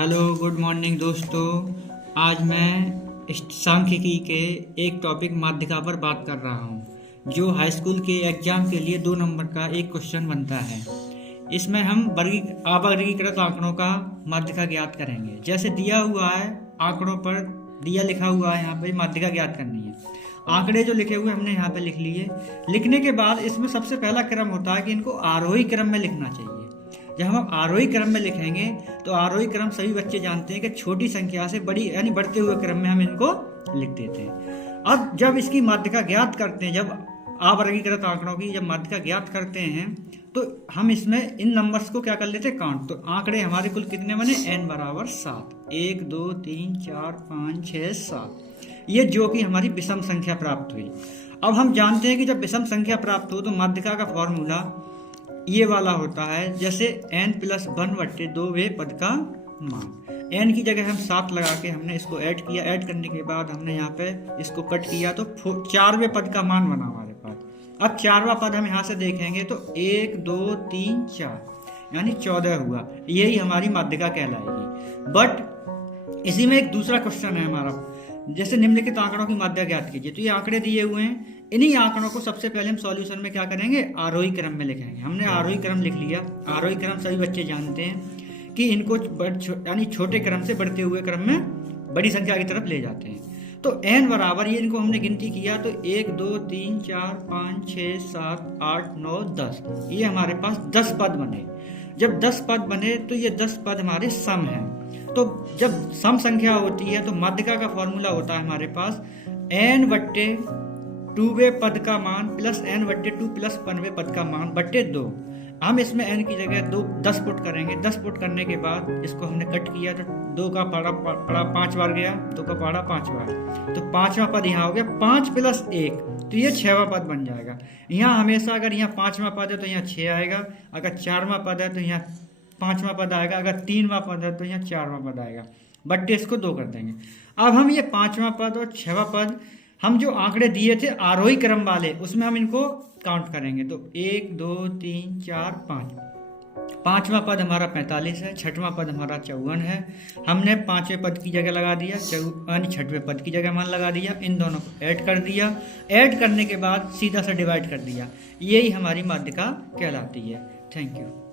Hello good morning दोस्तों। आज मैं सांख्यिकी के एक टॉपिक माध्यिका पर बात कर रहा हूँ, जो हाई स्कूल के एग्जाम के लिए 2 नंबर का एक क्वेश्चन बनता है। इसमें हम अवर्गीकृत आंकड़ों का माध्यिका ज्ञात करेंगे। जैसे दिया हुआ है, आंकड़ों पर दिया लिखा हुआ है, यहाँ पे माध्यिका ज्ञात करनी है। आंकड़े जो लिखे हुए हमने यहाँ पे लिख लिए। लिखने के बाद इसमें सबसे पहला क्रम होता है कि इनको आरोही क्रम में लिखना चाहिए। जब हम आरोही क्रम में लिखेंगे तो आरोही क्रम सभी बच्चे जानते हैं कि छोटी संख्या से बड़ी यानी बढ़ते हुए क्रम में हम इनको लिख देते हैं। अब जब इसकी माध्यिका ज्ञात करते हैं, जब अवर्गीकृत आंकड़ों की जब माध्यिका ज्ञात करते हैं तो हम इसमें इन नंबर्स को क्या कर लेते हैं, काउंट। तो आंकड़े हमारे कुल कितने बने, n बराबर 7, 1 2 3 4 5 6 7। ये जो कि हमारी विषम संख्या प्राप्त हुई। अब हम जानते हैं कि जब विषम संख्या प्राप्त हो तो माध्यिका का फॉर्मूला ये वाला होता है, जैसे n+1/2 वे पद का मान। n की जगह हम 7 लगा के हमने इसको ऐड किया। ऐड करने के बाद हमने यहाँ पे इसको कट किया तो 4वें पद का मान बना हमारे पास। अब 4वां पद हम यहाँ से देखेंगे तो 1 2 3 4 यानी 14 हुआ। यही हमारी माध्यिका कहलाएगी। बट इसी में एक दूसरा क्वेश्चन है हमारा, जैसे निम्नलिखित आंकड़ों की माध्यिका ज्ञात कीजिए। तो ये आंकड़े दिए हुए हैं, इन्हीं आंकड़ों को सबसे पहले हम सॉल्यूशन में क्या करेंगे, आरोही क्रम में लिखेंगे। हमने आरोही क्रम लिख लिया। आरोही क्रम सभी बच्चे जानते हैं कि इनको यानी छोटे क्रम से बढ़ते हुए क्रम में बड़ी संख्या की तरफ ले जाते हैं। तो n बराबर, ये इनको हमने गिनती किया तो 1 2 3 4 5 6 7 8 9 10, ये हमारे पास 10 पद बने। जब 10 पद बने तो ये 10 पद हमारे सम हैं। तो जब सम संख्या होती है तो माध्यिका का फॉर्मूला होता है हमारे पास n/2वें पद का मान प्लस n/2 प्लस 1वें पद का मान बट्टे 2। हम इसमें n की जगह 10 पुट करेंगे। 10 पुट करने के बाद इसको हमने कट किया तो 2 का पड़ा 5 बार गया, 2 का पड़ा 5 बार, तो 5वां पद यहाँ हो गया। 5 + 1 तो ये 6वां पद बन जाएगा। यहाँ हमेशा अगर यहाँ 5वां पद है तो यहाँ 6 आएगा, अगर 4वां पद है तो यहाँ 5वां पद आएगा, अगर 3वां पद है तो यहाँ 4वां पद आएगा। बट्टे इसको 2 कर देंगे। अब हम ये 5वां पद और 6वां पद, हम जो आंकड़े दिए थे आरोही क्रम वाले, उसमें हम इनको काउंट करेंगे। तो 1 2 3 4 5, 5वां पद हमारा 45 है, 6वां पद हमारा 54 है। हमने 5वें पद की जगह लगा दिया, 6वें पद की जगह मान लगा दिया, इन दोनों को ऐड कर दिया। ऐड करने के बाद सीधा सा डिवाइड कर दिया। यही हमारी माध्यिका कहलाती है। Thank you.